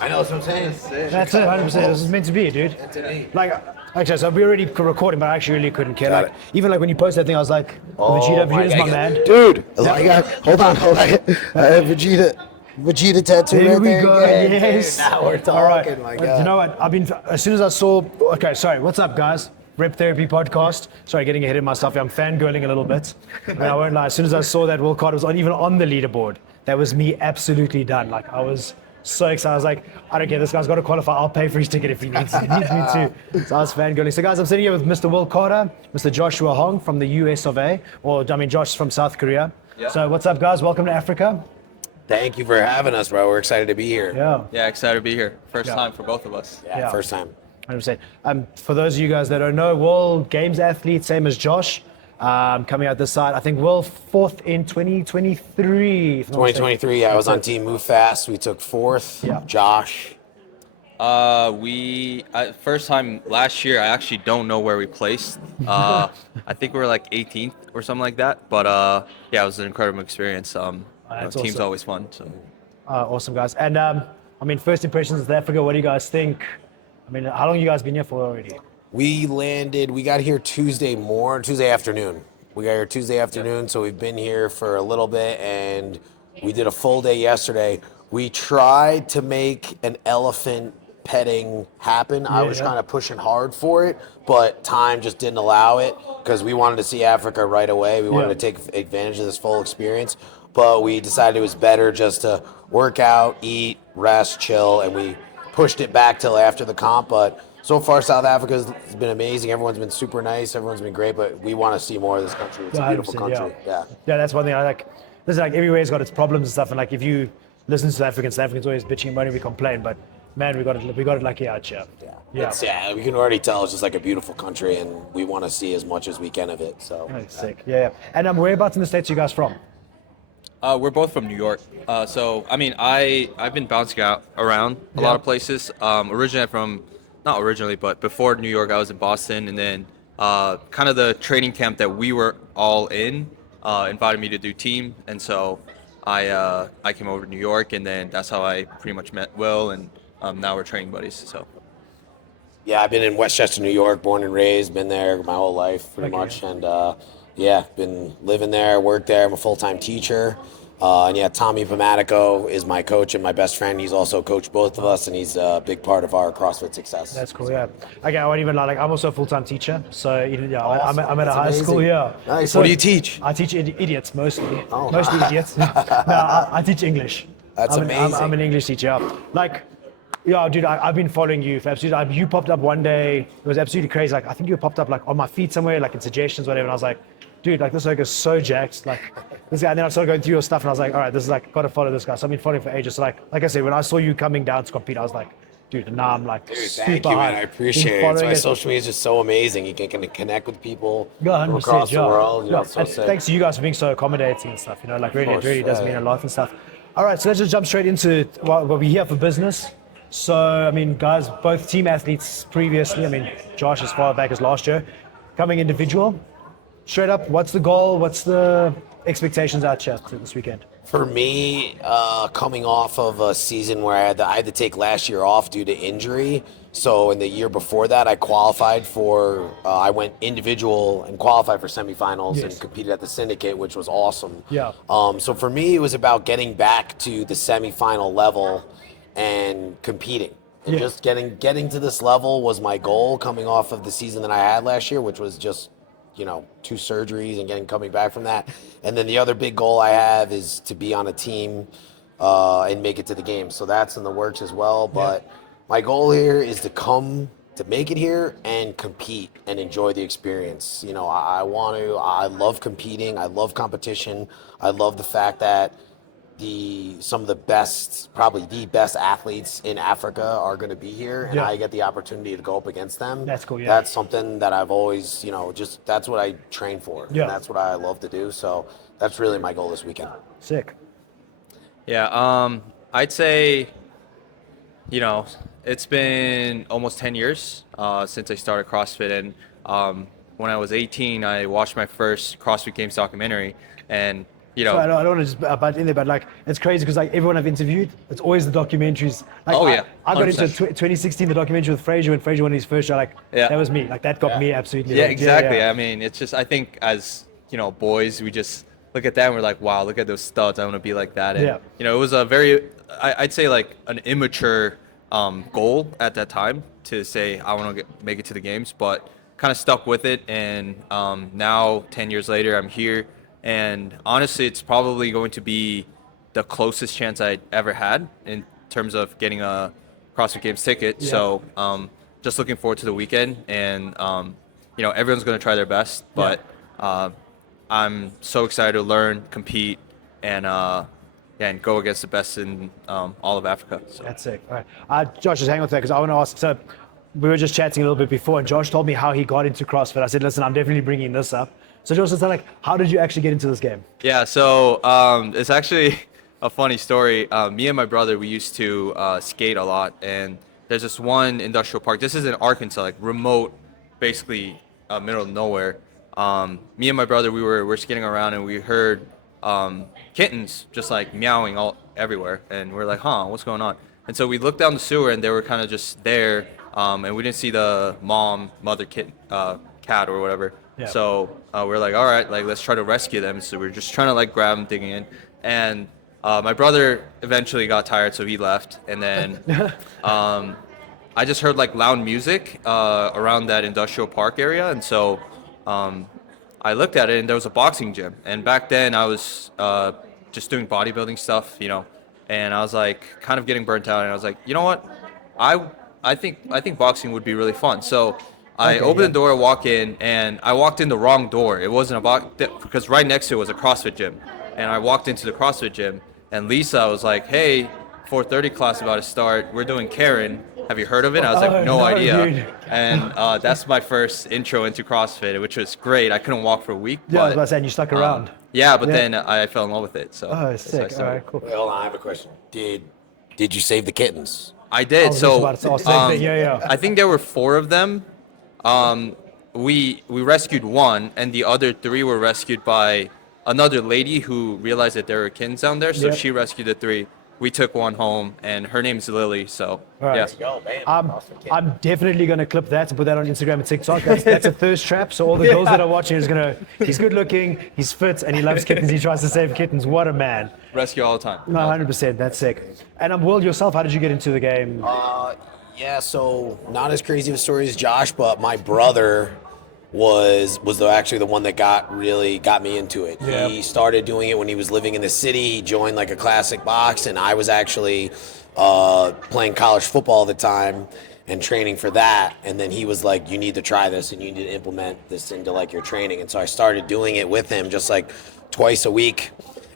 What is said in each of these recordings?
I know, that's what I'm saying. That's it, 100%. This is meant to be, dude. Like, actually, so we already recording, but I actually really couldn't care. Got Like, it. even like when you post that thing, I was like, Vegeta's my man. Dude, I got, hold on. Vegeta tattoo There right we there. go. Yeah, Yes. dude, now we're talking, All right. my Do God. you know what? As soon as I saw. Okay, sorry. What's up, guys? Rep Therapy podcast. Sorry, getting ahead of myself. I'm fangirling a little bit. And I won't lie. As soon as I saw that Will Carter was even on the leaderboard, that was me absolutely done. Like, I was so excited. I was like, I don't care. This guy's got to qualify. I'll pay for his ticket if he needs me to. So I was fangirling. So, guys, I'm sitting here with Mr. Will Carter, Mr. Joshua Hong from the US of A. Or, I mean, Josh's from South Korea. Yeah. So, what's up, guys? Welcome to Africa. Thank you for having us, bro. We're excited to be here. Yeah, excited to be here. First Yeah. time for both of us. Yeah, Yeah. first time. 100%. For those of you guys that don't know, Will, Games athlete, same as Josh, coming out this side. I think Will, fourth in 2023. if I'm not mistaken. 2023, I was on Team Move Fast. We took fourth. Yeah. Josh. First time last year, I actually don't know where we placed. I think we were like 18th or something like that. But yeah, it was an incredible experience. That's Team's awesome. always fun. So. Awesome, guys. And I mean, first impressions of Africa, what do you guys think? I mean, how long you guys been here for already? We got here Tuesday afternoon. We got here Tuesday afternoon, so we've been here for a little bit, and we did a full day yesterday. We tried to make an elephant petting happen. I was kind of pushing hard for it, but time just didn't allow it because we wanted to see Africa right away. We wanted to take advantage of this full experience, but we decided it was better just to work out, eat, rest, chill, and we pushed it back till after the comp. But so far, South Africa's been amazing. Everyone's been super nice. Everyone's been great, but we want to see more of this country. It's a beautiful 100%, country. Yeah. Yeah, that's one thing I like. This is like everywhere's got its problems and stuff, and like if you listen to South Africans always bitching and moaning, we complain, but man, we got it lucky out here. Yeah, we can already tell it's just like a beautiful country, and we want to see as much as we can of it. So That's sick. Yeah. And whereabouts in the States are you guys from? We're both from New York. So, I mean, I've been bouncing around a lot of places. Not originally, but before New York, I was in Boston. And then kind of the training camp that we were all in invited me to do team. And so I came over to New York, and then that's how I pretty much met Will. And now we're training buddies. So. yeah, I've been in Westchester, New York, born and raised, been there my whole life pretty much. And yeah, been living there, worked there. I'm a full-time teacher. And yeah, Tommy Pomatico is my coach and my best friend. He's also coached both of us, and he's a big part of our CrossFit success. That's cool, yeah. Okay, I won't even lie, like I'm also a full-time teacher, so yeah, Awesome. I'm at a That's high amazing. school here. Nice. So What do you teach? I teach idiots mostly. Oh. Mostly idiots. No, I teach English. That's amazing. I'm an English teacher. Yeah. Like, yeah, dude, I've been following you for absolutely. You popped up one day. It was absolutely crazy. Like, I think you popped up like on my feed somewhere, like in suggestions, whatever. And I was like, dude, like this is so jacked. Like this guy. And then I started going through your stuff, and I was like, all right, this is like, gotta follow this guy. So I've been following for ages. So like I said, when I saw you coming down to compete, I was like, dude, now I'm like, Dude, super thank you, man. hyped. I appreciate Been it. That's following why social media is just so amazing. You can connect with people Yeah, from 100%. across the world. You know, Yeah. it's so And sick. thanks to you guys for being so accommodating and stuff. You know, like really, course, it really does yeah. mean a lot and stuff. All right, so let's just jump straight into what we're here for business. So, I mean, guys, both team athletes previously. I mean, Josh as far back as last year, coming individual. Straight up, what's the goal? What's the expectations out here for this weekend? For me, coming off of a season where I had to take last year off due to injury. So in the year before that, I qualified for. I went individual and qualified for semifinals and competed at the syndicate, which was awesome. Yeah. So for me, it was about getting back to the semifinal level and competing. And just getting to this level was my goal coming off of the season that I had last year, which was just 2 surgeries and coming back from that. And then the other big goal I have is to be on a team and make it to the games. So that's in the works as well. But my goal here is to make it here and compete and enjoy the experience. I love competing. I love competition. I love the fact that some of the best, probably the best athletes in Africa are going to be here, and I get the opportunity to go up against them. That's cool, yeah. That's something that I've always, that's what I train for. Yeah. And that's what I love to do. So that's really my goal this weekend. Sick. Yeah, I'd say, it's been almost 10 years since I started CrossFit. And when I was 18, I watched my first CrossFit Games documentary. And you So know. I don't want to just butt in there, but like it's crazy because like everyone I've interviewed, it's always the documentaries. Like, Oh, yeah, I got into 100%. 2016 the documentary with Fraser when Fraser won his first show. Like Yeah. that was me. Like that got me absolutely. Yeah, hooked. exactly. Yeah. I mean, it's just I think as boys, we just look at that and we're like, wow, look at those studs. I want to be like that. And Yeah. it was a very, I'd say like an immature goal at that time to say I want to make it to the games, but kind of stuck with it. And now 10 years later, I'm here. And honestly, it's probably going to be the closest chance I ever had in terms of getting a CrossFit Games ticket. Yeah. So just looking forward to the weekend, and everyone's going to try their best, but I'm so excited to learn, compete, and and go against the best in all of Africa. So. That's it. All right. Josh is hanging with that because I want to ask. So we were just chatting a little bit before, and Josh told me how he got into CrossFit. I said, listen, I'm definitely bringing this up. So Josh, like, how did you actually get into this game? Yeah, so it's actually a funny story. Me and my brother, we used to skate a lot, and there's this one industrial park. This is in Arkansas, like remote, basically middle of nowhere. Me and my brother, we're skating around, and we heard kittens just like meowing all everywhere, and we're like, huh, what's going on? And so we looked down the sewer, and they were kind of just there, and we didn't see the mother cat or whatever. Yeah. So we're like, all right, like let's try to rescue them. So we're just trying to like grab them, digging in, and my brother eventually got tired, so he left, and then I just heard like loud music around that industrial park area, and so I looked at it, and there was a boxing gym, and back then I was just doing bodybuilding stuff, and I was like kind of getting burnt out, and I was like, you know what, I think boxing would be really fun. So I opened the door, walk in, and I walked in the wrong door. It wasn't a box because right next to it was a CrossFit gym, and I walked into the CrossFit gym, and Lisa was like, "Hey, 4:30 class about to start. We're doing Karen. Have you heard of it?" I was like, "No idea." Dude. And that's my first intro into CrossFit, which was great. I couldn't walk for a week. Yeah, I was but, about to say, and you stuck around. yeah, but then I fell in love with it. So Oh, that's sick. how I All started. right, cool. Wait, hold on, I have a question. Did you save the kittens? I did. I was just So about to say, same thing. Yeah. I think there were 4 of them. We rescued one, and the other 3 were rescued by another lady who realized that there were kittens down there. So Yeah. she rescued the 3. We took one home, and her name's Lily. So All right. yeah. Yo, man. I'm definitely going to clip that and put that on Instagram and TikTok. That's a thirst trap. So all the girls that are watching is he's good looking, he's fit, and he loves kittens. He tries to save kittens. What a man. Rescue all the time. No, 100%. That's sick. And Will, yourself, how did you get into the game? Yeah, so not as crazy of a story as Josh, but my brother was actually the one that got me into it. Yeah. He started doing it when he was living in the city. He joined like a classic box, and I was actually playing college football at the time and training for that. And then he was like, "You need to try this, and you need to implement this into like your training." And so I started doing it with him, just like twice a week.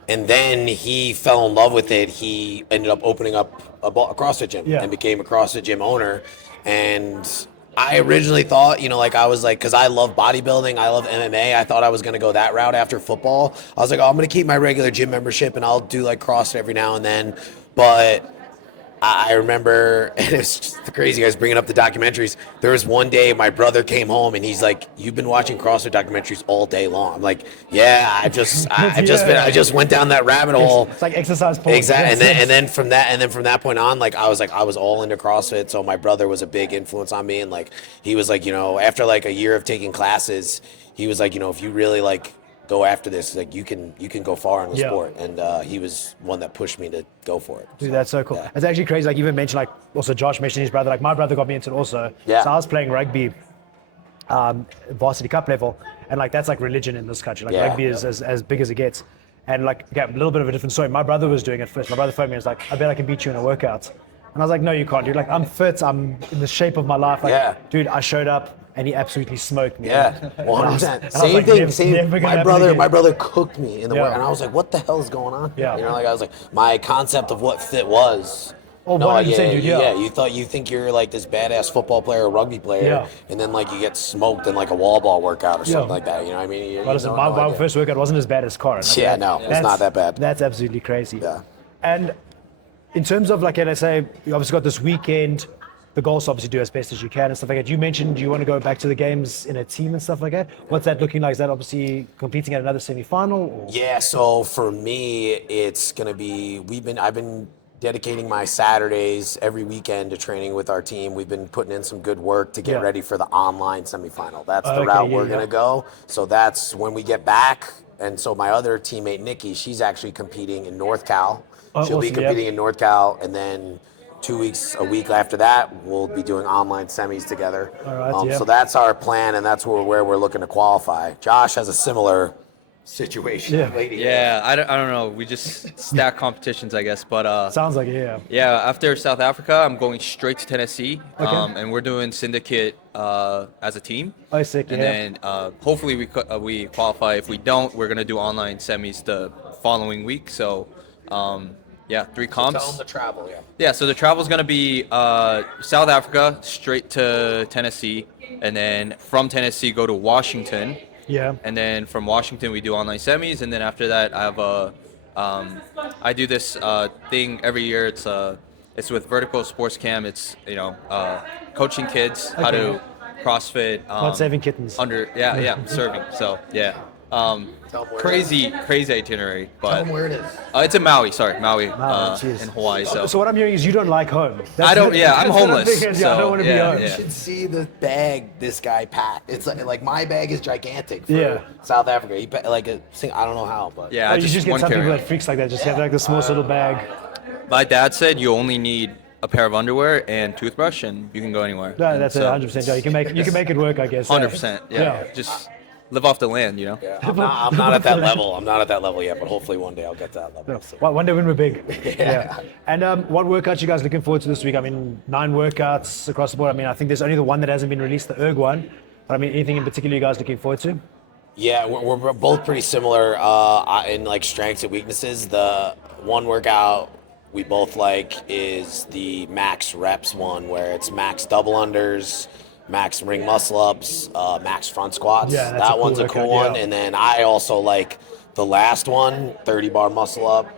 And then he fell in love with it. He ended up opening up a CrossFit gym and became a CrossFit gym owner. And I originally thought, because I love bodybuilding, I love MMA. I thought I was going to go that route after football. I was like, I'm going to keep my regular gym membership and I'll do like CrossFit every now and then. But I remember, and it's just crazy, guys bringing up the documentaries. There was one day my brother came home and he's like, "You've been watching CrossFit documentaries all day long." I'm like, "Yeah, I just went down that rabbit hole." It's like exercise porn. Exactly, and then from that point on, like I was all into CrossFit. So my brother was a big influence on me, and like he was like, after like a year of taking classes, he was like, if you really like go after this, like you can go far in the sport, and he was one that pushed me to go for it. Dude, that's so cool. Yeah. It's actually crazy. Like you even mentioned, like also Josh mentioned his brother. Like my brother got me into it also. Yeah. So I was playing rugby, varsity cup level, and like that's like religion in this country. Like rugby is as big as it gets. And like a little bit of a different story. My brother was doing it first. My brother phoned me and was like, "I bet I can beat you in a workout." And I was like, "No, you can't, dude. Like I'm fit. I'm in the shape of my life." Like, dude, I showed up. And he absolutely smoked me. Yeah, 100%. Same thing. My brother cooked me in the work, and I was like, "What the hell is going on?" Yeah. I was like, my concept of what fit was. Oh, 100%, dude. Yeah. You think you're like this badass football player or rugby player, and then like you get smoked in like a wall ball workout or something like that. You know what I mean? Well, listen, my first workout wasn't as bad as Corin. Yeah, no, it's not that bad. That's absolutely crazy. Yeah. And in terms of like, let's say you obviously got this weekend. the goal is obviously do as best as you can and stuff like that. You mentioned you want to go back to the games in a team and stuff like that. What's that looking like? Is that obviously competing at another semi-final? Or? Yeah, so for me, it's gonna be I've been dedicating my Saturdays every weekend to training with our team. We've been putting in some good work to get ready for the online semifinal. That's the route we're gonna go. So that's when we get back. And so my other teammate Nikki, she's actually competing in North Cal. She'll be competing in North Cal, and then a week after that, we'll be doing online semis together. All right, So that's our plan, and that's where we're looking to qualify. Josh has a similar situation. Yeah, I don't know. We just stack competitions, I guess. But sounds like it, yeah. After South Africa, I'm going straight to Tennessee, and we're doing syndicate as a team. Oh, sick. And then hopefully we qualify. If we don't, we're gonna do online semis the following week. So. 3 comps. Tell them the travel, Yeah, so the travel is going to be South Africa, straight to Tennessee, and then from Tennessee go to Washington. Yeah. And then from Washington we do online semis, and then after that I have I do this thing every year. It's with Vertical Sports Cam. It's coaching kids how to CrossFit. Not saving kittens. Serving. So yeah. Crazy itinerary, but Tell them where it is. It's in Maui. Maui, jeez. in Hawaii. So what I'm hearing is you don't like home. I don't. Yeah, I'm homeless. I So don't want to be home. You should see the bag this guy packed. It's like my bag is gigantic for Yeah. South Africa. He I don't know how, but Yeah, You just get one some people carry-on. that freaks like that. Just have like the smallest little bag. My dad said you only need a pair of underwear and toothbrush, and you can go anywhere. No, And that's so 100%. Yeah, you can make it work, I guess. 100%. Yeah. Just live off the land, Yeah, I'm not at that level. I'm not at that level yet, but hopefully one day I'll get to that level. So. Well, one day when we're big. Yeah. And what workouts you guys looking forward to this week? I mean, 9 workouts across the board. I mean, I think there's only the one that hasn't been released, the erg one. But I mean, anything in particular you guys looking forward to? Yeah, we're both pretty similar in like strengths and weaknesses. The one workout we both like is the max reps one, where it's max double unders, max ring muscle ups, max front squats. Yeah, that's that one's a cool one. And then I also like the last one, 30 bar muscle up.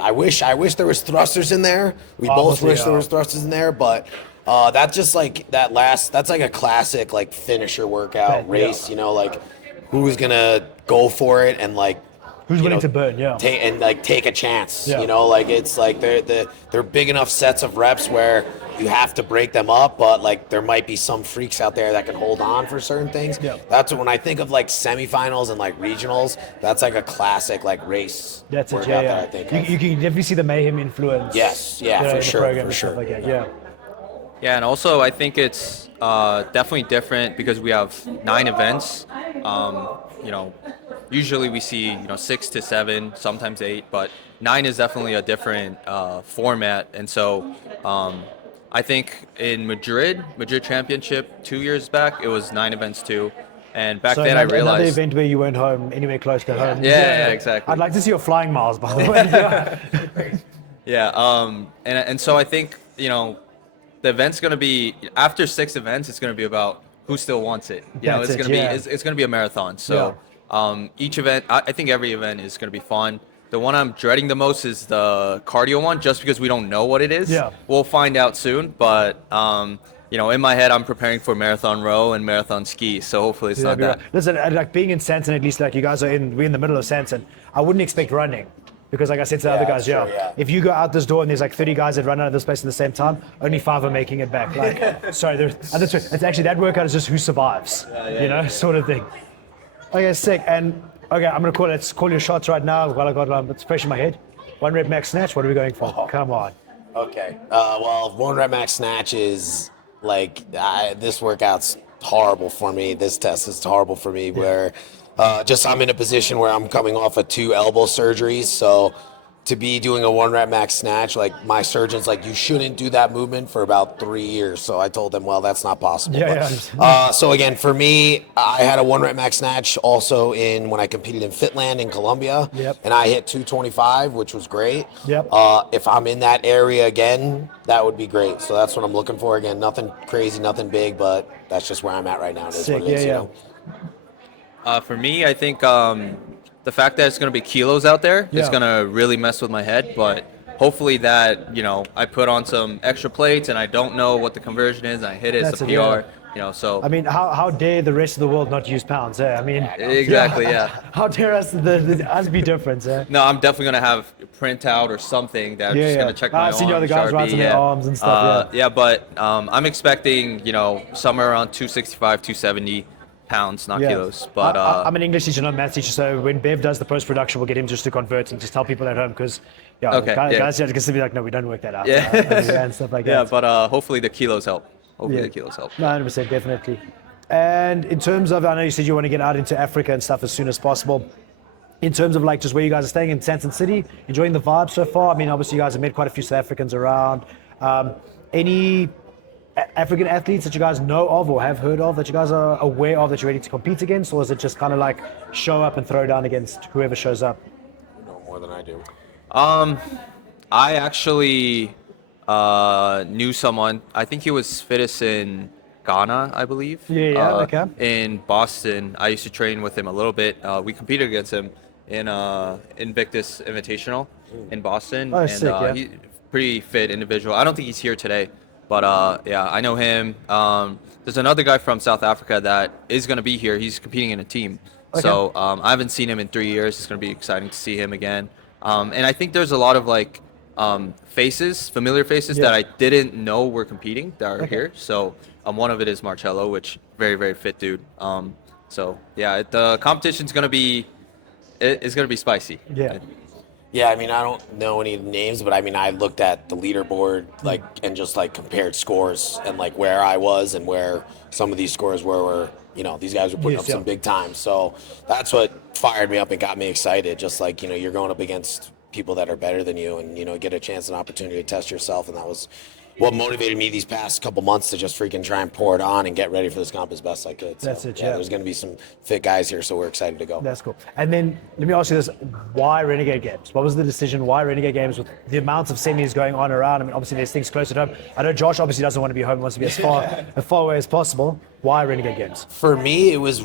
I wish there was thrusters in there. We both wish there was thrusters in there, but that's just like that's like a classic like finisher workout race, like who's gonna go for it and like who's willing to burn, take a chance. Like it's like they're big enough sets of reps where you have to break them up, but like there might be some freaks out there that can hold on for certain things. That's when I think of like semifinals and like regionals, that's like a classic like race workout that I think of. You can definitely see the mayhem influence. Yes, for sure. Like that. Yeah, and also I think it's definitely different because we have 9 events. Usually we see 6 to 7, sometimes 8, but 9 is definitely a different format. And so I think in Madrid Championship 2 years back, it was 9 events too. And back then I realized another event where you weren't home, anywhere close to home. Yeah, exactly. I'd like to see your flying miles, by the way. And so I think the event's going to be, after 6 events, it's going to be about who still wants it. It's going to be a marathon. So each event, I think every event is going to be fun. The one I'm dreading the most is the cardio one, just because we don't know what it is. Yeah. We'll find out soon, but in my head, I'm preparing for marathon row and marathon ski, so hopefully it's not that. Listen, like being in Santon, at least like you guys we're in the middle of Santon, I wouldn't expect running. Because like I said to the other guys, if you go out this door and there's like 30 guys that run out of this place at the same time, only 5 are making it back. Like, sorry, it's actually that workout is just who survives, sort of thing. Okay, sick. And okay, let's call your shots right now. While I got it's fresh in my head. 1 rep max snatch. What are we going for? Oh. Come on. Okay. 1 rep max snatch is like this workout's horrible for me. This test is horrible for me. Where I'm in a position where I'm coming off of 2 elbow surgeries, so to be doing a 1 rep max snatch, like my surgeon's like, you shouldn't do that movement for about 3 years. So I told him, well, that's not possible. So again, for me, I had a 1 rep max snatch also when I competed in Fitland in Colombia, and I hit 225, which was great. If I'm in that area again, that would be great. So that's what I'm looking for. Again, nothing crazy, nothing big, but that's just where I'm at right now. It is what it is, For me, I think the fact that it's going to be kilos out there is going to really mess with my head. But hopefully that, I put on some extra plates and I don't know what the conversion is and I hit it, it's That's a it, yeah. PR, so I mean, how dare the rest of the world not use pounds? I mean, exactly, yeah. How dare us us be different? No, I'm definitely gonna have a printout or something that I'm Yeah, just yeah. gonna check my I've seen the other arm, guys Sharpie, writing their yeah. arms and stuff. Yeah, but I'm expecting, somewhere around 265, 270 pounds, not Yeah. kilos. But I'm an English teacher, not maths teacher, so when Bev does the post production, we'll get him just to convert and just tell people at home because, Okay, yeah. guys are just be like, no, we don't work that out. yeah, And stuff like yeah. that. But hopefully the kilos help. Hopefully the kilos help. No, 100%, definitely. And in terms of, I know you said you want to get out into Africa and stuff as soon as possible. In terms of like just where you guys are staying in Santon City, enjoying the vibe so far. I mean, obviously you guys have met quite a few South Africans around. Any African athletes that you guys know of or have heard of that you guys are aware of that you're ready to compete against, or is it just kind of like show up and throw down against whoever shows up? You know more than I do. I actually knew someone. I think he was fittest in Ghana, I believe. Yeah, okay. In Boston, I used to train with him a little bit. We competed against him in Invictus Invitational in Boston, Oh, and sick, yeah. he's pretty fit individual. I don't think he's here today, but yeah, I know him. There's another guy from South Africa that is going to be here. He's competing in a team. Okay. So I haven't seen him in 3 years. It's going to be exciting to see him again. And I think there's a lot of like familiar faces Yeah. that I didn't know were competing that are Okay. here. So one of it is Marcello, which very, very fit dude. So yeah, the competition's going to be it's going to be spicy. Yeah. Yeah, I mean, I don't know any names, but I mean, I looked at the leaderboard, like, and just like compared scores and like where I was and where some of these scores were these guys were putting Yes, up some yeah. big times. So that's what fired me up and got me excited. Just like, you're going up against people that are better than you and, get a chance and opportunity to test yourself. And that was what motivated me these past couple months to just freaking try and pour it on and get ready for this comp as best I could. That's So, it, yeah. There's going to be some fit guys here, so we're excited to go. That's cool. And then let me ask you this: why Renegade Games? What was the decision? Why Renegade Games with the amount of semis going on around? I mean, obviously there's things close at home. I know Josh obviously doesn't want to be home; wants to be as far away as possible. Why Renegade Games? For me, it was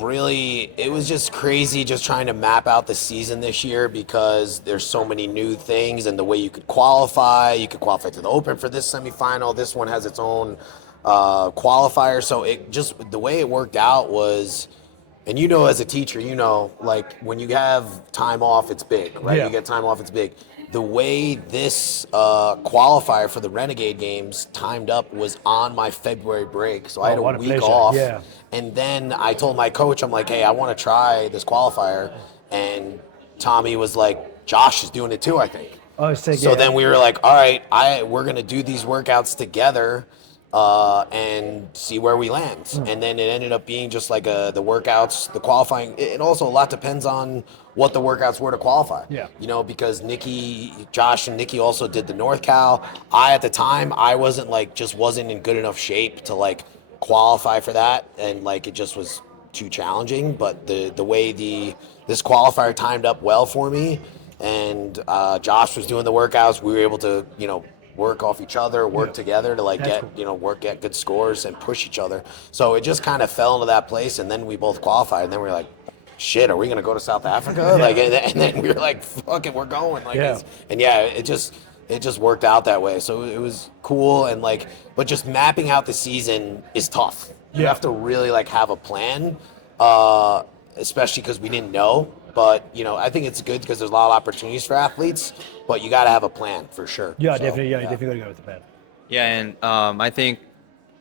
just crazy just trying to map out the season this year because there's so many new things and the way you could qualify. You could qualify to the Open for this semifinal. This one has its own qualifier. So it just, the way it worked out was, and as a teacher, like when you have time off, it's big, right? Yeah. You get time off, it's big. The way this qualifier for the Renegade Games timed up was on my February break. So I had a what a week pleasure. off. Yeah. And then I told my coach, I'm like, hey, I want to try this qualifier. And Tommy was like, Josh is doing it too, I think. Oh, sick. So yeah. then we were like, all right, we're going to do these workouts together and see where we land. And then it ended up being just like the workouts, the qualifying. It also a lot depends on what the workouts were to qualify. Yeah. Because Josh and Nikki also did the North Cal. At the time, I wasn't in good enough shape to like qualify for that. And like, it just was too challenging. But the way this qualifier timed up well for me, and Josh was doing the workouts, we were able to, work off each other, work together to like That's get good scores and push each other. So it just kind of fell into that place, and then we both qualified, and then we were like, shit, are we gonna go to South Africa? Like, and then we were like, fuck it, we're going. Like, Yeah. it just worked out that way. So it was cool, and like, but just mapping out the season is tough. You Yeah. have to really like have a plan, especially because we didn't know. But I think it's good because there's a lot of opportunities for athletes, but you got to have a plan for sure. Yeah, So, definitely. Yeah, you definitely got to go with the plan. Yeah, and I think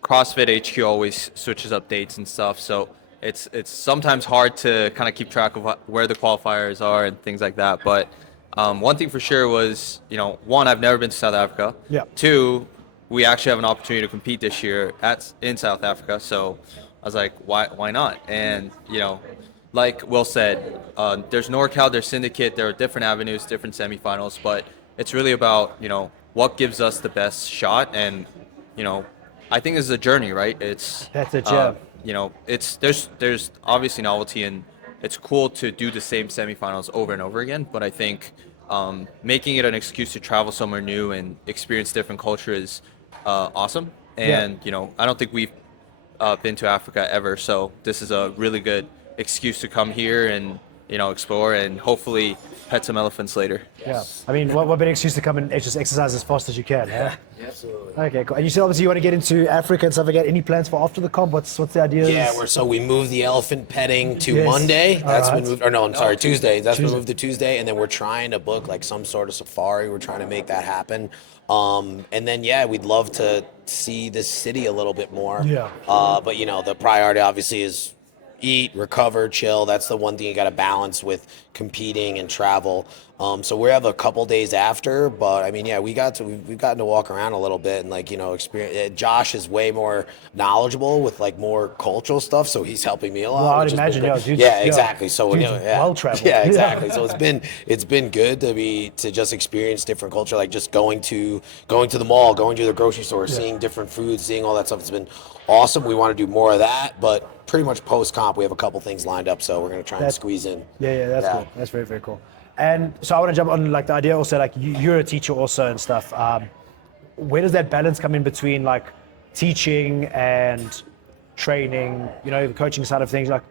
CrossFit HQ always switches up dates and stuff, so it's sometimes hard to kind of keep track of where the qualifiers are and things like that. But one thing for sure was, one, I've never been to South Africa. Yeah. Two, we actually have an opportunity to compete this year in South Africa, so I was like, why not? And like Will said, there's NorCal, there's Syndicate, there are different avenues, different semifinals, but it's really about, what gives us the best shot. And, I think this is a journey, right? It's That's it, yeah. There's obviously novelty, and it's cool to do the same semifinals over and over again. But I think making it an excuse to travel somewhere new and experience different culture is awesome. And, I don't think we've been to Africa ever, so this is a really good excuse to come here and explore and hopefully pet some elephants later. Yeah. I mean, what better excuse to come and just exercise as fast as you can, yeah? Absolutely. Okay, cool. And you said obviously you want to get into Africa and stuff like that. Any plans for after the comp? What's the idea? Yeah, so we moved the elephant petting to Yes. Monday. That's Alright. been moved, or no, I'm sorry, Tuesday. That's been Tuesday. moved to Tuesday, and then we're trying to book like some sort of safari. We're trying to make that happen. And then yeah, we'd love to see this city a little bit more. Yeah. But the priority obviously is eat, recover, chill. That's the one thing you got to balance with competing and travel. So we have a couple days after, but I mean, yeah, we've gotten to walk around a little bit and experience. Josh is way more knowledgeable with like more cultural stuff, so he's helping me a lot. Well, I'd which has been imagine, great. yeah, dude, yeah, yeah. exactly. So Dude's well-traveled. Yeah, exactly. So it's been good to just experience different culture, like just going to the mall, going to the grocery store, seeing different foods, seeing all that stuff. It's been awesome. We want to do more of that, but pretty much post-comp, we have a couple things lined up, so we're going to try and squeeze in. Yeah, that's cool. That's very, very cool. And so I want to jump on like the idea also, like you're a teacher also and stuff. Where does that balance come in between like teaching and training, the coaching side of things? Like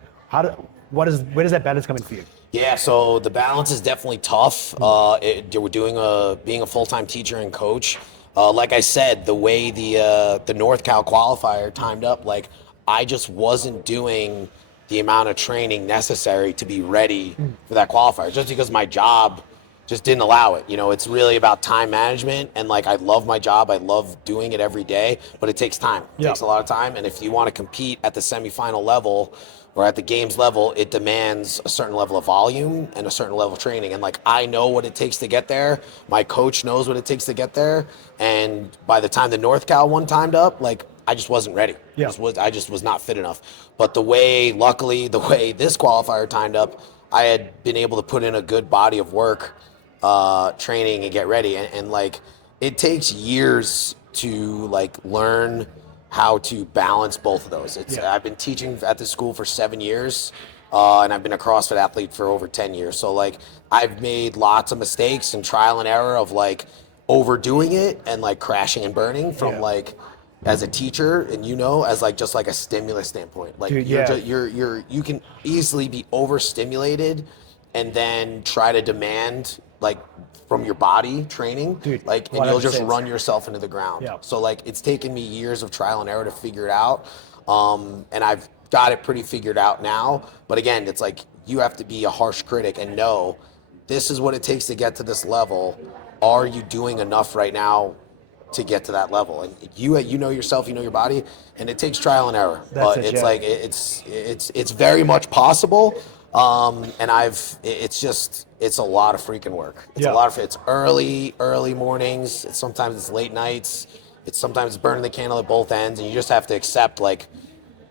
where does that balance come in for you? Yeah, so the balance is definitely tough. We're being a full-time teacher and coach. Like I said, the way the North Cal qualifier timed up, like I just wasn't doing the amount of training necessary to be ready for that qualifier, just because my job just didn't allow it. It's really about time management, and like I love my job, I love doing it every day, but it takes time. It takes a lot of time, and if you want to compete at the semifinal level or at the games level, it demands a certain level of volume and a certain level of training. And like I know what it takes to get there. My coach knows what it takes to get there. And by the time the North Cal one timed up, like I just wasn't ready. Yeah. I just was not fit enough. But luckily, the way this qualifier timed up, I had been able to put in a good body of work, training and get ready. And like it takes years to like learn how to balance both of those. I've been teaching at this school for 7 years, and I've been a CrossFit athlete for over 10 years. So like I've made lots of mistakes and trial and error of like overdoing it and like crashing and burning from like as a teacher, and as like just like a stimulus standpoint. Like Dude, you can easily be overstimulated and then try to demand like from your body training, Dude, like, and you'll just 100%. run yourself into the ground. Yeah. So like it's taken me years of trial and error to figure it out, and I've got it pretty figured out now. But again, it's like you have to be a harsh critic and know this is what it takes to get to this level. Are you doing enough right now to get to that level? And you know yourself, you know your body, and it takes trial and error. But it's like it's very much possible. And it's a lot of freaking work. It's early mornings. Sometimes it's late nights. Sometimes it's burning the candle at both ends, and you just have to accept like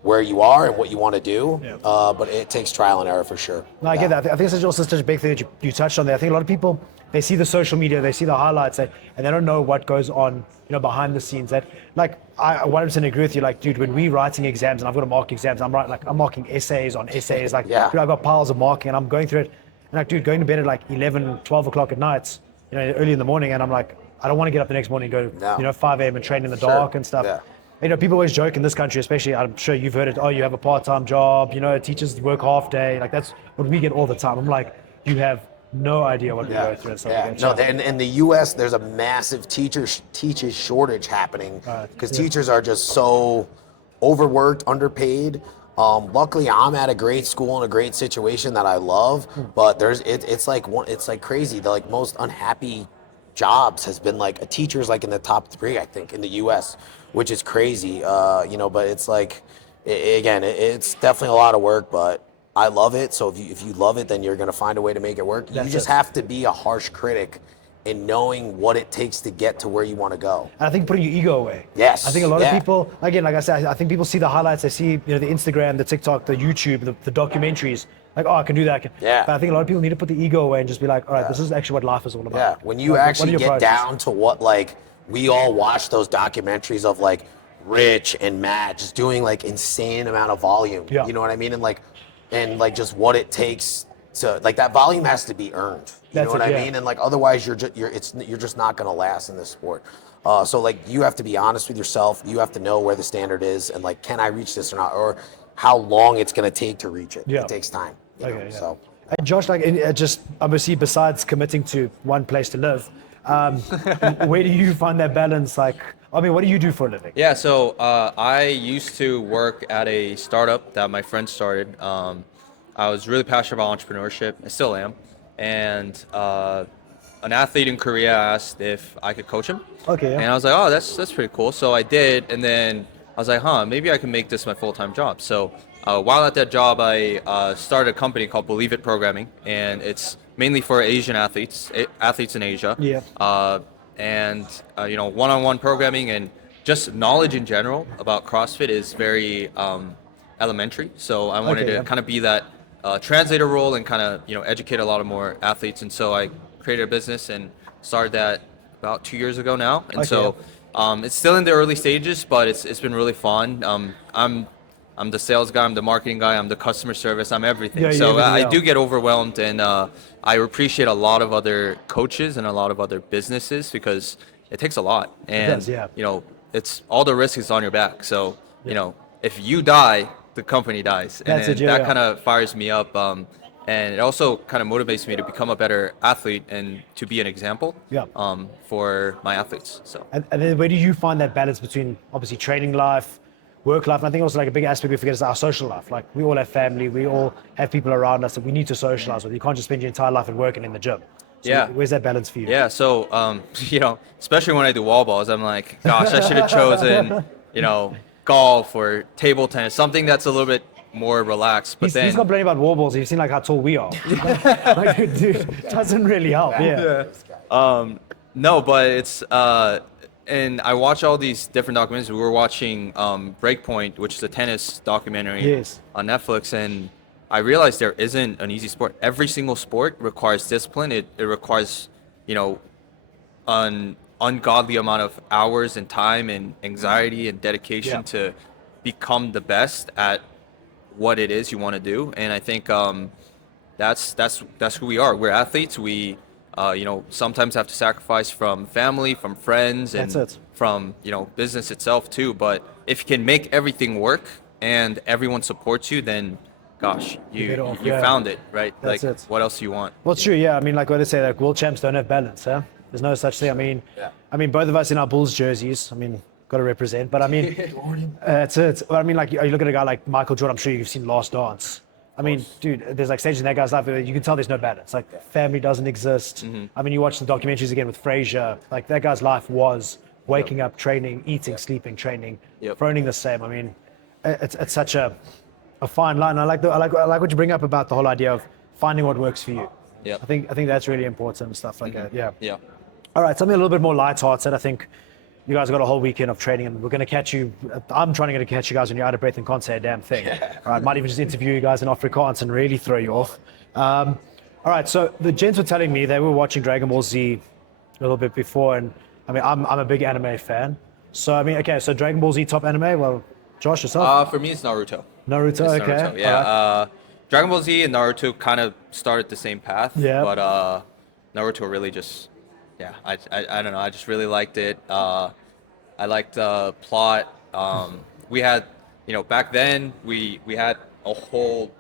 where you are and what you want to do. But it takes trial and error for sure. No, I get that. I think it's also such a big thing that you touched on there. I think a lot of people, they see the social media, they see the highlights, and they don't know what goes on, behind the scenes. That, like, I 100% agree with you. Like, dude, when we're writing exams and I've got to mark exams, I'm marking essays on essays. Like, dude, I've got piles of marking and I'm going through it. And like, dude, going to bed at like 11, 12 o'clock at night, early in the morning, and I'm like, I don't want to get up the next morning and go, 5 a.m. and train in the dark and stuff. Yeah. People always joke in this country, especially, I'm sure you've heard it, oh, you have a part-time job, teachers work half day. Like, that's what we get all the time. I'm like, you have no idea what we go through. And stuff like that. No, in the U.S., there's a massive teachers shortage happening because teachers are just so overworked, underpaid. Luckily, I'm at a great school in a great situation that I love, but it's like crazy. The like most unhappy jobs has been like a teacher's like in the top 3, I think, in the U.S., which is crazy. But it's like, it's definitely a lot of work, but I love it. So if you love it, then you're going to find a way to make it work. You just have to be a harsh critic in knowing what it takes to get to where you want to go. And I think putting your ego away. Yes. I think a lot of people, again, like I said, I think people see the highlights, they see the Instagram, the TikTok, the YouTube, the documentaries, like, oh, I can do that. But I think a lot of people need to put the ego away and just be like, all right, this is actually what life is all about. Yeah, when you actually get down to what, like, we all watch those documentaries of like Rich and Matt just doing like insane amount of volume. You know what I mean? And like just what it takes to, like, that volume has to be earned. You know what I mean? And like otherwise you're just not gonna last in this sport. So like you have to be honest with yourself. You have to know where the standard is and like, can I reach this or not, or how long it's gonna take to reach it. It takes time. So. And Josh, like, just obviously, besides committing to one place to live, where do you find that balance? Like, I mean, what do you do for a living? Yeah, so I used to work at a startup that my friend started. I was really passionate about entrepreneurship. I still am. And an athlete in Korea asked if I could coach him. Okay. Yeah. And I was like, oh, that's pretty cool. So I did, and then I was like, maybe I can make this my full-time job. So while at that job, I started a company called Believe It Programming, and it's mainly for Asian athletes, athletes in Asia. Yeah. And one-on-one programming and just knowledge in general about CrossFit is very elementary. So I wanted to kind of be that translator role and kind of educate a lot of more athletes. And so I created a business and started that about 2 years ago now. And it's still in the early stages, but it's been really fun. I'm the sales guy, I'm the marketing guy, I'm the customer service, I'm everything. I do get overwhelmed, and I appreciate a lot of other coaches and a lot of other businesses because it takes a lot. And does, yeah. It's all the risk is on your back. So if you die, the company dies, and that kind of fires me up. And it also kind of motivates me to become a better athlete and to be an example for my athletes. So and then where do you find that balance between obviously training life, work life, and I think also like a big aspect we forget is our social life. Like we all have family, we all have people around us that we need to socialize with. You can't just spend your entire life at work and in the gym. So where's that balance for you? Yeah, so especially when I do wall balls, I'm like, gosh, I should have chosen, golf or table tennis, something that's a little bit more relaxed. But he's not complaining about wall balls. You've seen like how tall we are. Like, dude, it doesn't really help. No, but it's and I watch all these different documentaries. We were watching Breakpoint, which is a tennis documentary on Netflix, and I realized there isn't an easy sport. Every single sport requires discipline. It requires, an ungodly amount of hours and time and anxiety and dedication to become the best at what it is you want to do. And I think that's who we are. We're athletes. We sometimes have to sacrifice from family, from friends, and from business itself too. But if you can make everything work and everyone supports you, then gosh, you found it, right? That's like what else do you want? Well, it's true. Yeah, I mean, like what they say, like world champs don't have balance. Huh? There's no such thing. I mean, both of us in our Bulls jerseys. I mean, got to represent. But I mean, that's it. I mean, like you look at a guy like Michael Jordan. I'm sure you've seen Last Dance. I mean, dude, there's like stages in that guy's life where you can tell there's no balance. Like family doesn't exist. Mm-hmm. I mean, you watch the documentaries again with Frazier. Like that guy's life was waking up, training, eating, sleeping, training, phoning the same. I mean, it's such a fine line. I like what you bring up about the whole idea of finding what works for you. Yeah. I think that's really important and stuff like that. Yeah. Yeah. All right, something a little bit more lighthearted. I think you guys got a whole weekend of training, and we're going to catch you. I'm trying to catch you guys when you're out of breath and can't say a damn thing. All right, might even just interview you guys in Afrikaans and really throw you off. All right, so the gents were telling me they were watching Dragon Ball Z a little bit before, and I mean, I'm a big anime fan. So I mean, okay, so Dragon Ball Z top anime. Well, Josh, yourself? For me, it's Naruto. Naruto, it's okay. Naruto, yeah. Dragon Ball Z and Naruto kind of started the same path. Yeah. But Naruto really just, I don't know. I just really liked it. I liked the plot. We had, back then we had a whole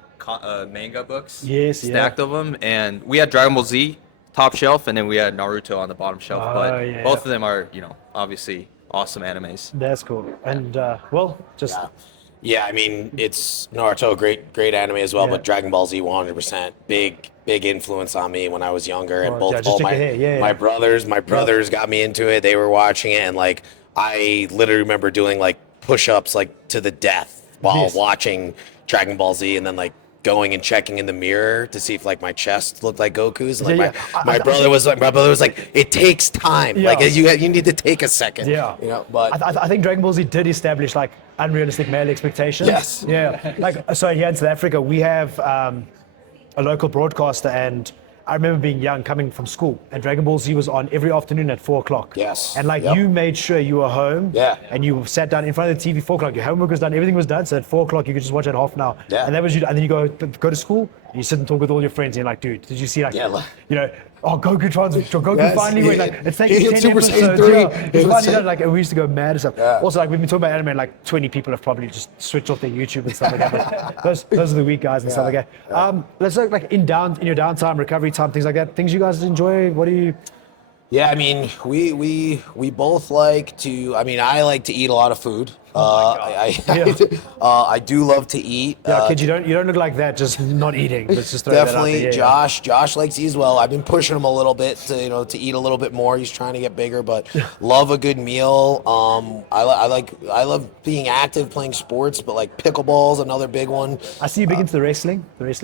manga books stacked of them, and we had Dragon Ball Z top shelf, and then we had Naruto on the bottom shelf. But both of them are, obviously awesome animes. That's cool. And just. Yeah, I mean, it's Naruto, great anime as well, but Dragon Ball Z 100%, big influence on me when I was younger, and both my brothers got me into it. They were watching it, and like I literally remember doing like push-ups like to the death while watching Dragon Ball Z, and then like going and checking in the mirror to see if like my chest looked like Goku's. And like my brother was like, it takes time. Like you need to take a second. But I think Dragon Ball Z did establish like unrealistic male expectations. Yes. Yeah. Like so here in South Africa we have a local broadcaster, and I remember being young, coming from school, and Dragon Ball Z was on every afternoon at 4:00. Yes. And like you made sure you were home. Yeah. And you sat down in front of the TV 4:00. Your homework was done, everything was done. So at 4:00 you could just watch it half an hour. Yeah. And that was you. And then you go to school, and you sit and talk with all your friends, and you're like, dude, did you see like, Oh, Goku Yes, finally went, like, it's taken he hit 10 Super episodes. Saiyan 3. Yeah. He's finally done, like, and we used to go mad and stuff. Yeah. Also, like, we've been talking about anime, like 20 people have probably just switched off their YouTube and stuff like that. But those are the weak guys and stuff like that. Let's look like in your downtime, recovery time, things like that. Things you guys enjoy. What do you? Yeah, I mean, we both like to. I mean, I like to eat a lot of food. I do love to eat. Yeah, kids, you don't look like that. Just not eating. Let's just throw that out Definitely, there. Yeah, Josh likes to eat as well. I've been pushing him a little bit to eat a little bit more. He's trying to get bigger, but love a good meal. I love being active, playing sports, but like pickleball's another big one. I see you big into the wrestling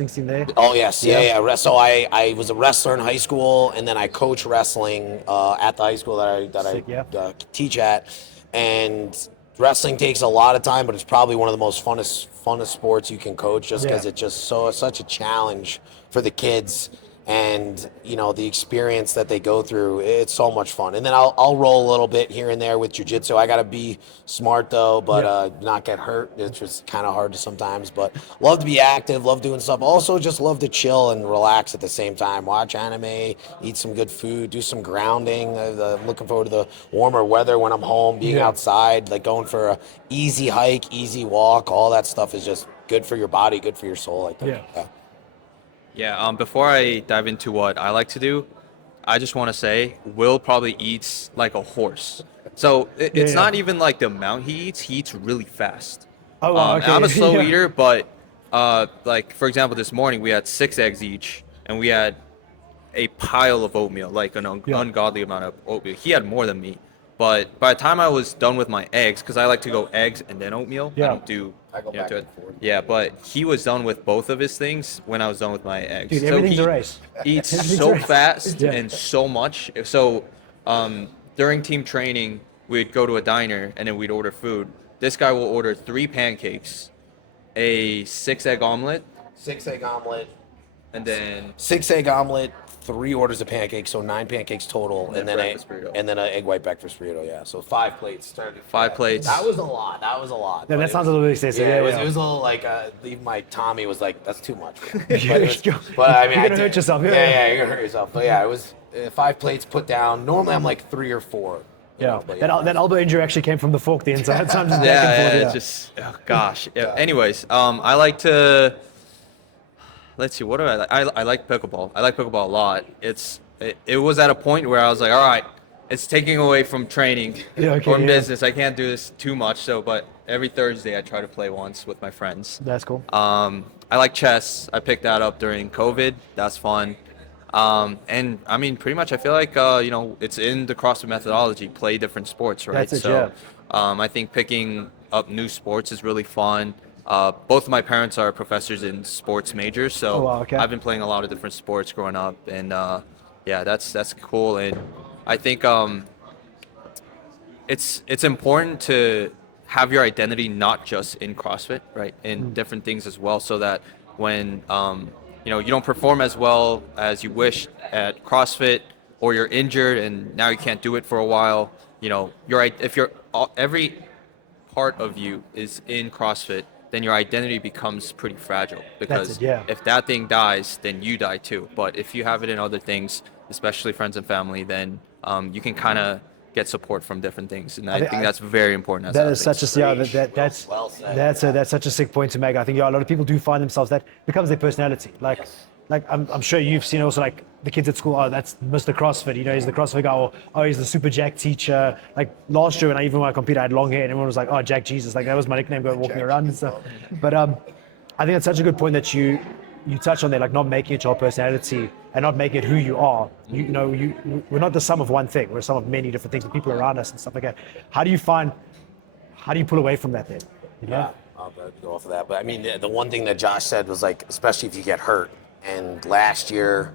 scene there. Oh yes, yeah. So I was a wrestler in high school, and then I coach wrestling at the high school that I teach at, and wrestling takes a lot of time, but it's probably one of the most funnest sports you can coach, just because it's just such a challenge for the kids, and the experience that they go through. It's so much fun. And then I'll roll a little bit here and there with jiu-jitsu. I gotta be smart though, but not get hurt. It's just kind of hard sometimes, but love to be active, love doing stuff. Also just love to chill and relax at the same time. Watch anime, eat some good food, do some grounding. I'm looking forward to the warmer weather when I'm home, being outside, like going for a easy hike, easy walk. All that stuff is just good for your body, good for your soul, I think. Yeah, before I dive into what I like to do, I just want to say Will probably eats like a horse. So it's not even like the amount he eats really fast. Oh, wow, okay. I'm a slow eater, but like for example, this morning we had 6 eggs each, and we had a pile of oatmeal, like an ungodly amount of oatmeal. He had more than me. But by the time I was done with my eggs, because I like to go eggs and then oatmeal, I don't do. I go back and forth. Yeah, but he was done with both of his things when I was done with my eggs. Dude, so everything's he a race. eats Everything's a so race. fast and so much. So during team training, we'd go to a diner and then we'd order food. This guy will order 3 pancakes, a 6-egg omelet, 6-egg omelet, and then 6-egg omelet, 3 orders of pancakes, so 9 pancakes total, and then an egg white breakfast burrito. Yeah, so 5 plates. 5 plates. That was a lot. Yeah, that sounds a little bit excessive. Yeah, it was a little like even my Tommy was like, that's too much. But I mean, You're gonna hurt yourself. Yeah, you're gonna hurt yourself. But yeah, it was 5 plates put down. Normally I'm like 3 or 4. Yeah, that elbow injury actually came from the fork the entire time. It's just gosh. Yeah. Anyways, I like to. Let's see. What do I like? I like pickleball. I like pickleball a lot. It was at a point where I was like, all right, it's taking away from training or business. I can't do this too much. So, but every Thursday I try to play once with my friends. That's cool. I like chess. I picked that up during COVID. That's fun. And I mean, pretty much, I feel like it's in the CrossFit methodology. Play different sports, right? That's it, I think picking up new sports is really fun. Both of my parents are professors in sports majors, so I've been playing a lot of different sports growing up, and that's cool. And I think it's important to have your identity not just in CrossFit, right, in different things as well, so that when you don't perform as well as you wish at CrossFit, or you're injured and now you can't do it for a while, if every part of you is in CrossFit, then your identity becomes pretty fragile, because if that thing dies, then you die too. But if you have it in other things, especially friends and family, then you can kind of get support from different things, and I think that's very important. That's such a sick point to make. I think a lot of people do find themselves, that becomes their personality. Like I'm sure you've seen also, like the kids at school. Oh, that's Mr. CrossFit. He's the CrossFit guy. Or he's the Super Jack teacher. Like last year, when I competed, I had long hair, and everyone was like, oh, Jack Jesus. Like that was my nickname going walking around and stuff. But I think that's such a good point that you touch on there, like not making it your personality and not making it who you are. We're not the sum of one thing. We're the sum of many different things, the people around us and stuff like that. How do you pull away from that then? Yeah, I'll go off of that. But I mean, the one thing that Josh said was, like, especially if you get hurt. And last year,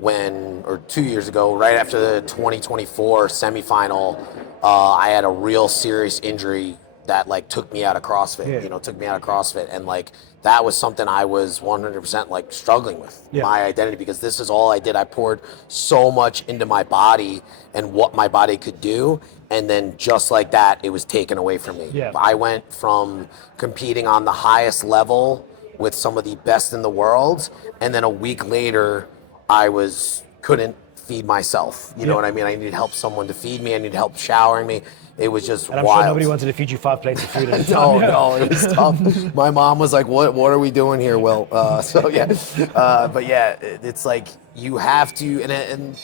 or 2 years ago, right after the 2024 semifinal, I had a real serious injury that like took me out of CrossFit. And like that was something I was 100% like struggling with, my identity, because this is all I did. I poured so much into my body and what my body could do, and then just like that, it was taken away from me. I went from competing on the highest level with some of the best in the world, and then a week later I couldn't feed myself. You know what I mean? I needed help someone to feed me. I needed help showering me. It was just And I'm wild. sure nobody wanted to feed you 5 plates of food at a time. No, it was tough. My mom was like, "What are we doing here, Will?" But yeah, it's like you have to, and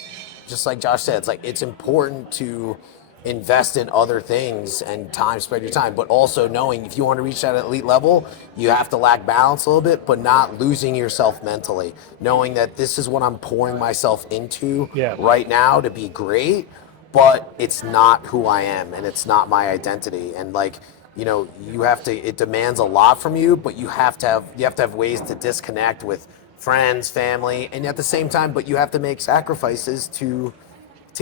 just like Josh said, it's like it's important to invest in other things and spread your time, but also knowing if you want to reach that elite level, you have to lack balance a little bit, but not losing yourself mentally. Knowing that this is what I'm pouring myself into right now to be great, but it's not who I am and it's not my identity. And like, it demands a lot from you, but you have to have ways to disconnect with friends, family, and at the same time, but you have to make sacrifices to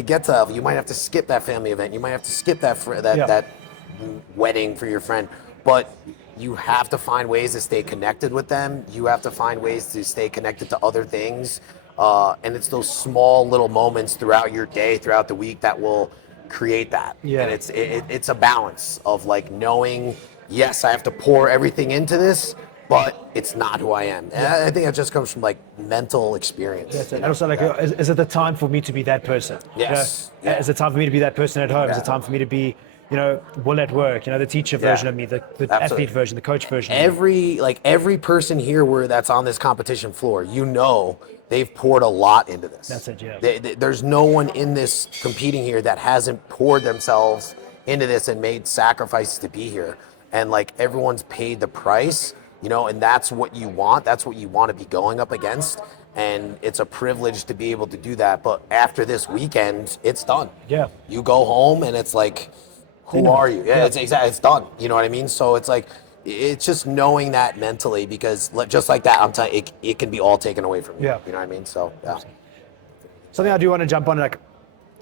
get to that level. You might have to skip that family event. You might have to skip that wedding for your friend, but you have to find ways to stay connected with them. You have to find ways to stay connected to other things. And it's those small little moments throughout your day, throughout the week that will create that. Yeah. And it's a balance of like knowing, yes, I have to pour everything into this, but it's not who I am. And I think that just comes from like mental experience. That's it. And also, like, is it the time for me to be that person? Yes. You know? Is it time for me to be that person at home? Is it time for me to be, Will at work? The teacher version of me, the athlete version, the coach version. Every person here that's on this competition floor, they've poured a lot into this. That's it. Yeah. There's no one in this competing here that hasn't poured themselves into this and made sacrifices to be here. And like everyone's paid the price. And that's what you want. That's what you want to be going up against. And it's a privilege to be able to do that. But after this weekend, it's done. Yeah. You go home and it's like, who are you? Yeah, it's done. You know what I mean? So it's like, it's just knowing that mentally, because just like that, I'm telling you, it can be all taken away from you. Yeah. You know what I mean? So, yeah. Something I do want to jump on, like,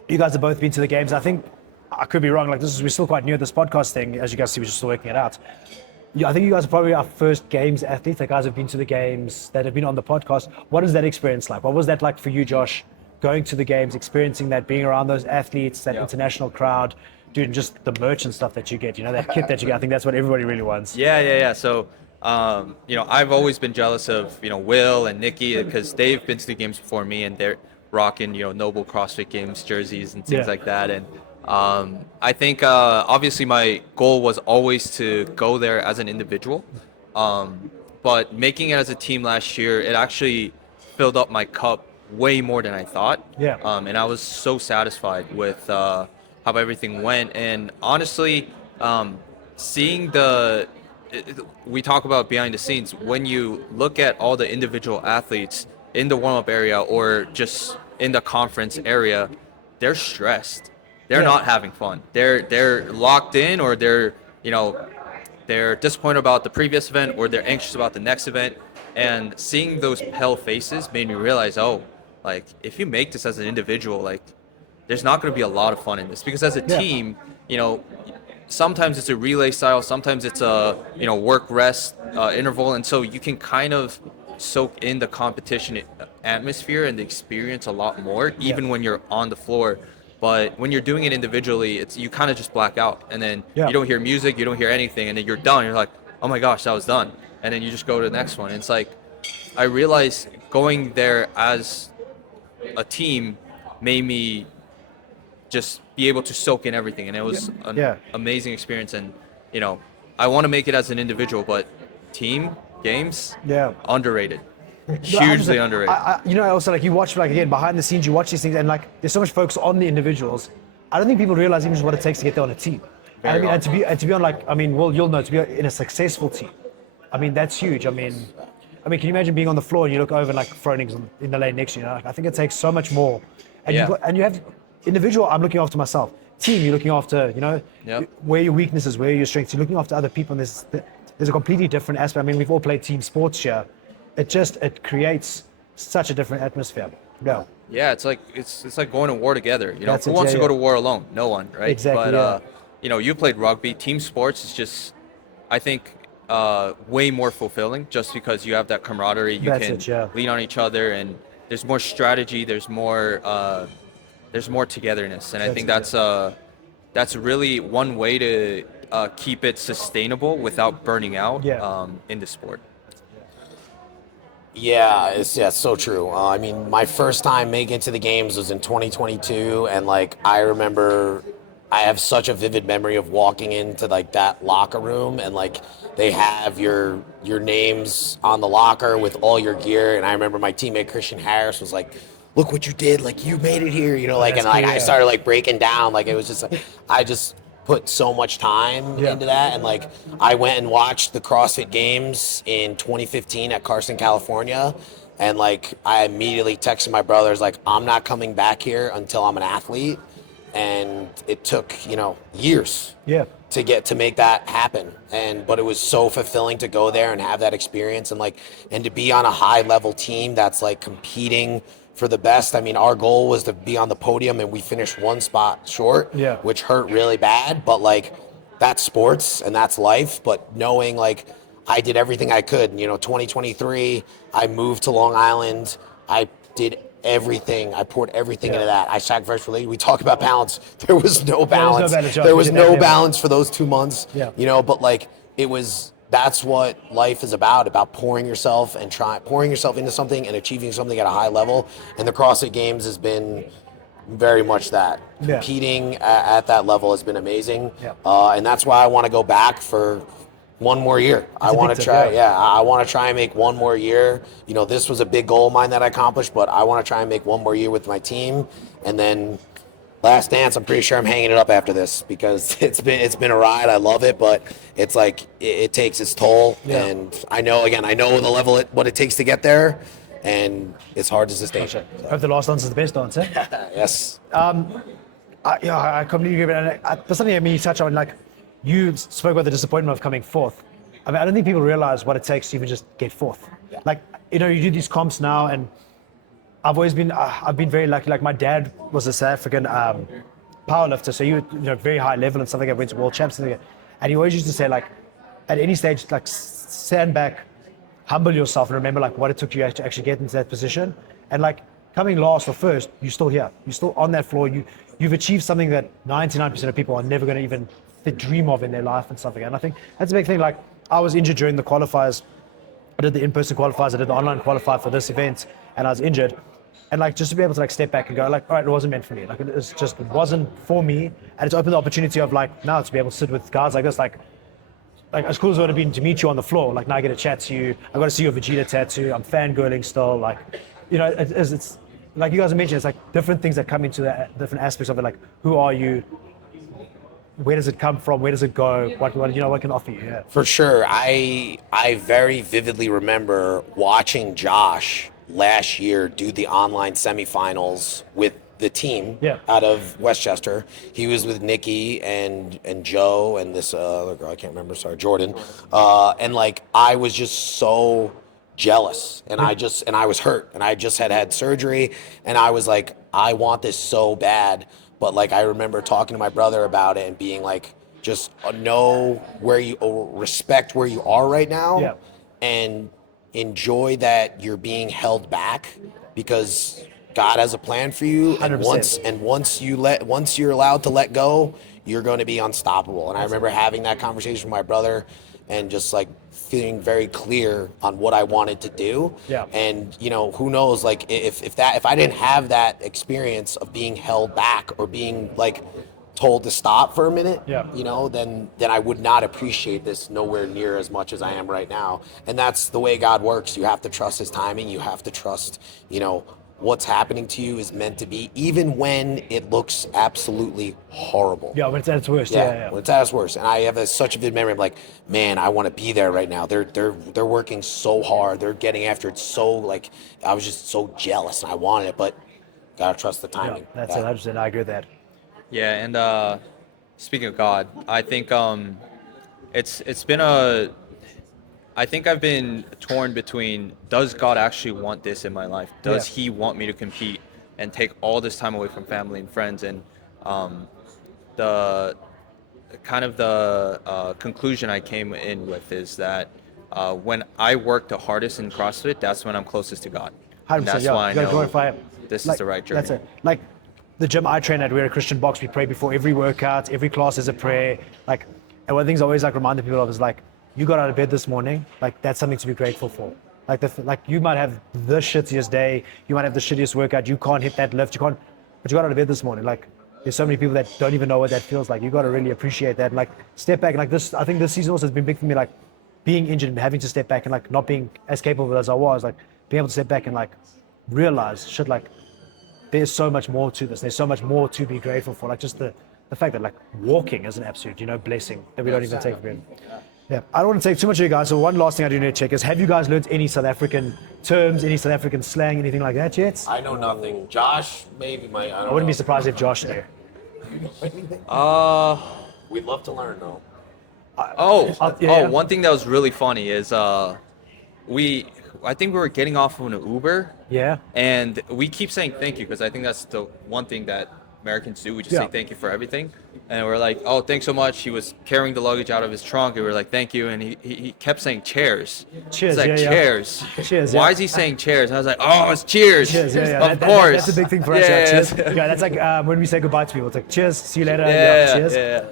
you guys have both been to the games. I think, I could be wrong, like, we're still quite new at this podcast thing. As you guys see, we're just still working it out. Yeah, I think you guys are probably our first games athletes. Like, guys have been to the games that have been on the podcast. What is that experience like? What was that like for you, Josh? Going to the games, experiencing that, being around those athletes, that international crowd, doing just the merch and stuff that you get, that kit that you get. I think that's what everybody really wants. Yeah. So, I've always been jealous of, Will and Nikki, because they've been to the games before me and they're rocking, Noble CrossFit Games jerseys and things like that. And I think obviously my goal was always to go there as an individual, but making it as a team last year, it actually filled up my cup way more than I thought. Yeah. And I was so satisfied with how everything went. And honestly, seeing we talk about behind the scenes, when you look at all the individual athletes in the warm-up area or just in the conference area, they're stressed. They're not having fun. They're locked in, or they're disappointed about the previous event, or they're anxious about the next event. And seeing those pale faces made me realize, like, if you make this as an individual, like, there's not going to be a lot of fun in this, because as a team, sometimes it's a relay style, sometimes it's a work rest interval, and so you can kind of soak in the competition atmosphere and the experience a lot more, even when you're on the floor. But when you're doing it individually, you kind of just black out, and then you don't hear music, you don't hear anything, and then you're done. You're like, oh my gosh, that was done. And then you just go to the next one. And it's like, I realized going there as a team made me just be able to soak in everything. And it was an amazing experience. And, I want to make it as an individual, but team games, underrated. Hugely underrated. Also, like, you watch, like, again, behind the scenes, you watch these things, and like, there's so much focus on the individuals. I don't think people realize even just what it takes to get there on a team. And to be on, like, Will, you'll know, to be in a successful team, that's huge. Can you imagine being on the floor and you look over, like, Froning's in the lane next to you? I think it takes so much more. And you have individual. I'm looking after myself. Team, you're looking after, where your weaknesses, where your strengths. You're looking after other people. And there's a completely different aspect. We've all played team sports here. It creates such a different atmosphere. Yeah, it's like going to war together. Who wants to go to war alone? No one, right? Exactly. But you played rugby. Team sports is just, I think, way more fulfilling, just because you have that camaraderie. You can lean on each other, and there's more strategy. There's more togetherness, and I think that's really one way to keep it sustainable without burning out in the sport. Yeah, it's so true. I mean, my first time making it to the games was in 2022, and like I remember, I have such a vivid memory of walking into like that locker room, and like they have your names on the locker with all your gear, and I remember my teammate Christian Harris was like, "Look what you did! Like you made it here!" You know, like That's and like cool, I yeah. started like breaking down, like it was just like I just put so much time Yeah. into that, and like I went and watched the CrossFit Games in 2015 at Carson, California, and like I immediately texted my brothers like I'm not coming back here until I'm an athlete, and it took years Yeah. to get to make that happen, and but it was so fulfilling to go there and have that experience, and to be on a high level team that's like competing for the best. I mean, our goal was to be on the podium, and we finished one spot short, Yeah. which hurt really bad, but like that's sports and that's life. But knowing like I did everything I could, 2023 I moved to Long Island, I did everything. I poured everything Yeah. into that. I sacrificed for we talk about balance. There was no balance. balance, There was you no did balance for those 2 months. Yeah. But like that's what life is about pouring yourself into something and achieving something at a high level. And the CrossFit Games has been very much that. Yeah. Competing at that level has been amazing. Yeah. And that's why I want to go back for one more year. I want to addictive, try. yeah. Yeah, I want to try and make one more year. This was a big goal of mine that I accomplished, but I want to try and make one more year with my team, and then Last Dance. I'm pretty sure I'm hanging it up after this because it's been a ride. I love it, but it's like it takes its toll, Yeah. and I know the level what it takes to get there, and it's hard to sustain. Hope the last answer is the best answer. Yes. I completely agree. And there's something I mean you touch on, like you spoke about the disappointment of coming fourth. I mean, I don't think people realize what it takes to even just get fourth. Yeah. Like, you do these comps now, and I've been very lucky. Like my dad was a South African powerlifter, so you very high level and stuff like that, went to world champs and stuff like that. And he always used to say, like, at any stage, like stand back, humble yourself, and remember like what it took you to actually get into that position. And like coming last or first, you're still here. You're still on that floor. You've achieved something that 99% of people are never going to even dream of in their life and stuff like that. And I think that's a big thing. Like I was injured during the qualifiers. I did the in-person qualifiers. I did the online qualifier for this event, and I was injured. And like just to be able to like step back and go like, all right, it wasn't meant for me. Like it wasn't for me, and it's opened the opportunity of like now to be able to sit with guys like this, like as cool as it would have been to meet you on the floor. Like now I get to chat to you. I got to see your Vegeta tattoo. I'm fangirling still. Like, it's like you guys mentioned. It's like different things that come into that, different aspects of it. Like who are you? Where does it come from? Where does it go? What can offer you? Yeah. For sure. I very vividly remember watching Josh last year do the online semifinals with the team out of Westchester. He was with Nikki and Joe and this other girl, I can't remember, sorry, Jordan. And like I was just so jealous, and I was hurt, and I just had surgery, and I was like, I want this so bad. But like I remember talking to my brother about it and being like, just know respect where you are right now, and enjoy that you're being held back because God has a plan for you. 100%. And once you're allowed to let go, you're going to be unstoppable. And I remember having that conversation with my brother and just like feeling very clear on what I wanted to do. Yeah. And who knows, like if I didn't have that experience of being held back or being like told to stop for a minute, then I would not appreciate this nowhere near as much as I am right now. And that's the way God works. You have to trust his timing. You have to trust, what's happening to you is meant to be, even when it looks absolutely horrible. Yeah, when it's at its worst. Yeah. When it's at its worst. And I have such a vivid memory of like, man, I want to be there right now. They're working so hard. They're getting after it so, like, I was just so jealous and I wanted it, but gotta trust the timing. Yeah, that's it. 100%. I agree with that. Yeah, and speaking of God, I think it's been I think I've been torn between, does God actually want this in my life? Does he want me to compete and take all this time away from family and friends? And the conclusion I came in with is that when I work the hardest in CrossFit, that's when I'm closest to God. 100%. And that's why I you gotta know glorify him. this is the right journey. That's it. Like the gym I train at, we're a Christian box. We pray before every workout, every class is a prayer. Like, and one of the things I always like reminding people of is like, you got out of bed this morning, like that's something to be grateful for. Like you might have the shittiest day, you might have the shittiest workout, you can't hit that lift, but you got out of bed this morning. Like there's so many people that don't even know what that feels like. You got to really appreciate that. And like step back. Like this, I think this season also has been big for me. Like being injured and having to step back and like not being as capable as I was. Like being able to step back and like realize shit. Like there's so much more to this. There's so much more to be grateful for. Like just the fact that like walking is an absolute, blessing that we don't even take for granted. Yeah, I don't want to take too much of you guys. So one last thing I do need to check is, have you guys learned any South African terms, any South African slang, anything like that yet? I know nothing. Josh, maybe I wouldn't be surprised if Josh knew. We'd love to learn though. One thing that was really funny is I think we were getting off of an Uber. Yeah. And we keep saying thank you because I think that's the one thing that Americans do. We just say thank you for everything. And we're like, oh, thanks so much. He was carrying the luggage out of his trunk. And we were like, thank you. And he kept saying chairs. Cheers. It's like, chairs. Cheers. Why is he saying chairs? And I was like, oh, it's cheers. Cheers. Of course. That's a big thing for us. Cheers. That's like when we say goodbye to people. It's like, cheers, see you later. Cheers.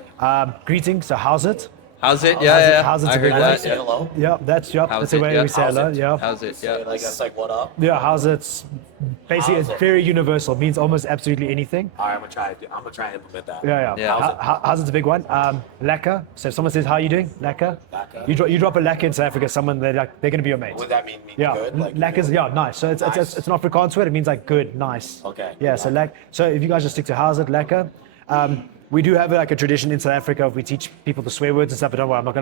Greetings. So how's it? How's it? How's it? I heard that. Say hello. Yeah, that's the way we say hello. Yeah. How's it? Yeah. Like that's like what up? Yeah, how's it? Basically, it's very universal. It means almost absolutely anything. All right, I'm gonna try and implement that. Yeah. How's it's a big one. Lekker. So if someone says, how are you doing? Lekker. You drop a lekker in South Africa, someone they're going to be your mate. Would that mean good? Like, Lekker's nice. So it's an Afrikaans word. It means like good, nice. Okay. Yeah. So if you guys just stick to how's it, lekker. We do have like a tradition in South Africa. We teach people the swear words and stuff, but don't worry, I'm not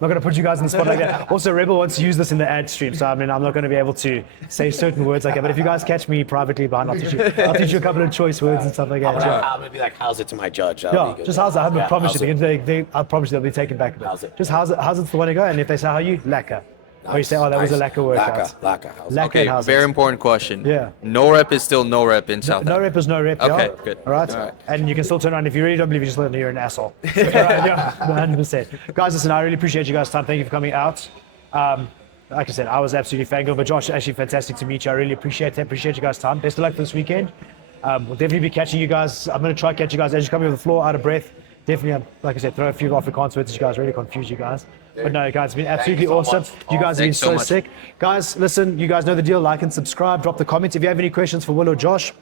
gonna put you guys in the spot like that. Also, Rebel wants to use this in the ad stream, so I mean, I'm not going to be able to say certain words like that. But if you guys catch me privately behind, I'll teach you a couple of choice words and stuff like that. I'm gonna be like, how's it to my judge? That'll be good. Just how's it. I promise you. I promise you they'll be taken back a bit. How's it? Just how's it's the one to go. And if they say how you, lekker. Or you say, oh, that was a lekker workout. Lekker. Okay, very important question. Yeah. No rep is still no rep in South Africa. No rep is no rep. Okay, good. All right. And you can still turn around if you really don't believe. You just let them know you're an asshole. All right, 100%. Guys, listen, I really appreciate you guys' time. Thank you for coming out. Like I said, I was absolutely fangirl, but Josh, actually fantastic to meet you. I really appreciate that. Appreciate you guys' time. Best of luck for this weekend. We'll definitely be catching you guys. I'm going to try to catch you guys as you come over the floor, out of breath. Definitely, like I said, throw a few Afrikaans words at you guys, really confuse you guys. But no, guys, it's been absolutely awesome. You guys have been so sick. Guys, listen, you guys know the deal. Like and subscribe, drop the comments. If you have any questions for Will or Josh,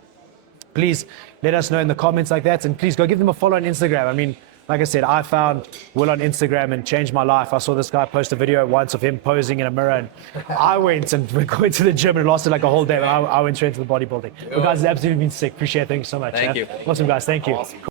please let us know in the comments like that. And please go give them a follow on Instagram. I mean, like I said, I found Will on Instagram and changed my life. I saw this guy post a video once of him posing in a mirror, and I went to the gym and lost it like a whole day. I went straight to the bodybuilding. You guys have absolutely been sick. Appreciate it. Thank you so much. Thank you. Awesome, guys. Thank you.